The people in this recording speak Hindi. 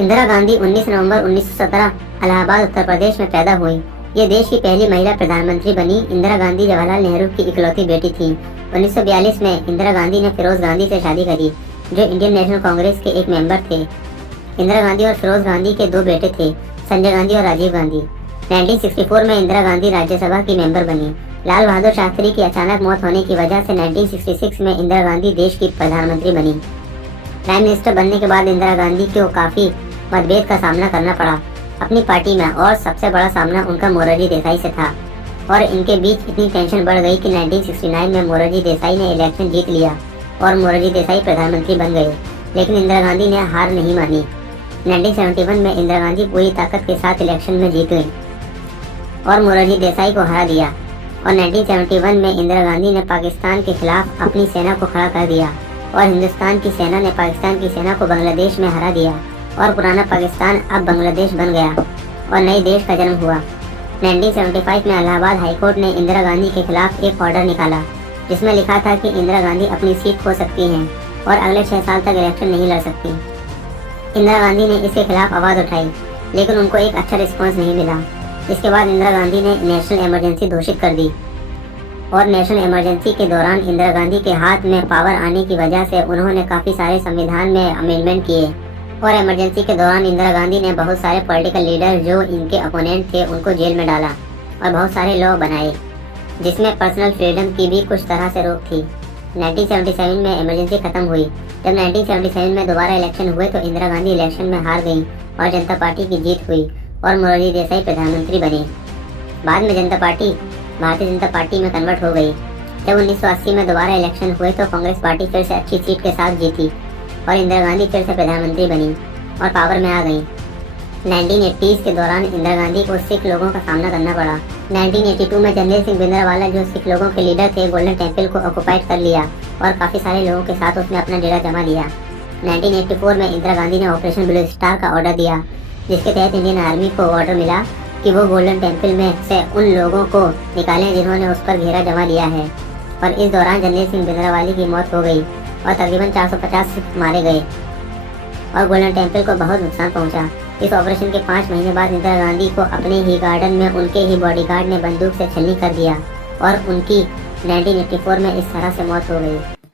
इंदिरा गांधी 19 नवंबर 1917 इलाहाबाद उत्तर प्रदेश में पैदा हुई। ये देश की पहली महिला प्रधानमंत्री बनी। इंदिरा गांधी जवाहरलाल नेहरू की इकलौती बेटी थी। 1942 में इंदिरा गांधी ने फिरोज गांधी से शादी करी, जो इंडियन नेशनल कांग्रेस के एक मेंबर थे। इंदिरा गांधी और फिरोज गांधी के दो बेटे थे, संजय गांधी और राजीव गांधी। 1964 में इंदिरा गांधी राज्यसभा की मेंबर बनी। लाल बहादुर शास्त्री की अचानक मौत होने की वजह से 1966 में इंदिरा गांधी देश की प्रधानमंत्री बनी। प्राइम मिनिस्टर बनने के बाद इंदिरा गांधी को काफी मतभेद का सामना करना पड़ा अपनी पार्टी में, और सबसे बड़ा सामना उनका मोरारजी देसाई से था। और इनके बीच इतनी टेंशन बढ़ गई कि 1969 में मोरारजी देसाई ने इलेक्शन जीत लिया और मोरारजी देसाई प्रधानमंत्री बन गए। लेकिन इंदिरा गांधी ने हार नहीं मानी। 1971 में इंदिरा गांधी पूरी ताकत के साथ इलेक्शन में जीत गई और मोरारजी देसाई को हरा दिया। और 1971 में इंदिरा गांधी ने पाकिस्तान के खिलाफ अपनी सेना को खड़ा कर दिया और हिंदुस्तान की सेना ने पाकिस्तान की सेना को बांग्लादेश में हरा दिया और पुराना पाकिस्तान अब बांग्लादेश बन गया और नए देश का जन्म हुआ। 1975 में इलाहाबाद हाईकोर्ट ने इंदिरा गांधी के खिलाफ एक ऑर्डर निकाला, जिसमें लिखा था कि इंदिरा गांधी अपनी सीट खो सकती हैं और अगले 6 साल तक इलेक्शन नहीं लड़ सकती। इंदिरा गांधी ने इसके खिलाफ आवाज़ उठाई, लेकिन उनको एक अच्छा रिस्पॉन्स नहीं मिला। इसके बाद इंदिरा गांधी ने नेशनल इमरजेंसी घोषित कर दी और नेशनल इमरजेंसी के दौरान इंदिरा गांधी के हाथ में पावर आने की वजह से उन्होंने काफ़ी सारे संविधान में अमेंडमेंट किए। और इमरजेंसी के दौरान इंदिरा गांधी ने बहुत सारे पॉलिटिकल लीडर जो इनके अपोनेंट थे उनको जेल में डाला और बहुत सारे लॉ बनाए, जिसमें पर्सनल फ्रीडम की भी कुछ तरह से रोक थी। 1977 में इमरजेंसी खत्म हुई। जब 1977 में दोबारा इलेक्शन हुए तो इंदिरा गांधी इलेक्शन में हार गई और जनता पार्टी की जीत हुई और मोरारजी देसाई प्रधानमंत्री बने। बाद में जनता पार्टी भारतीय जनता पार्टी में कन्वर्ट हो गई। जब 1980 में दोबारा इलेक्शन हुए तो कांग्रेस पार्टी फिर से अच्छी सीट के साथ जीती और इंदिरा गांधी फिर से प्रधानमंत्री बनी और पावर में आ गई। 1980s के दौरान इंदिरा गांधी को सिख लोगों का सामना करना पड़ा। 1982 में जनरल सिंह भिंडरावाला, जो सिख लोगों के लीडर थे, गोल्डन टेम्पल को ऑक्युपाइड कर लिया और काफ़ी सारे लोगों के साथ उसने अपना डेरा जमा लिया। 1984 में इंदिरा गांधी ने ऑपरेशन ब्लू स्टार का ऑर्डर दिया, जिसके तहत इंडियन आर्मी को ऑर्डर मिला कि वो गोल्डन टेम्पल में से उन लोगों को निकालें जिन्होंने उस पर घेरा जमा लिया है। और इस दौरान जनरल सिंह भिंडरावाला की मौत हो गई और तकरीबन 450 सिख मारे गए और गोल्डन टेम्पल को बहुत नुकसान पहुंचा। इस ऑपरेशन के 5 महीने बाद इंदिरा गांधी को अपने ही गार्डन में उनके ही बॉडीगार्ड ने बंदूक से छलनी कर दिया और उनकी 1984 में इस तरह से मौत हो गई।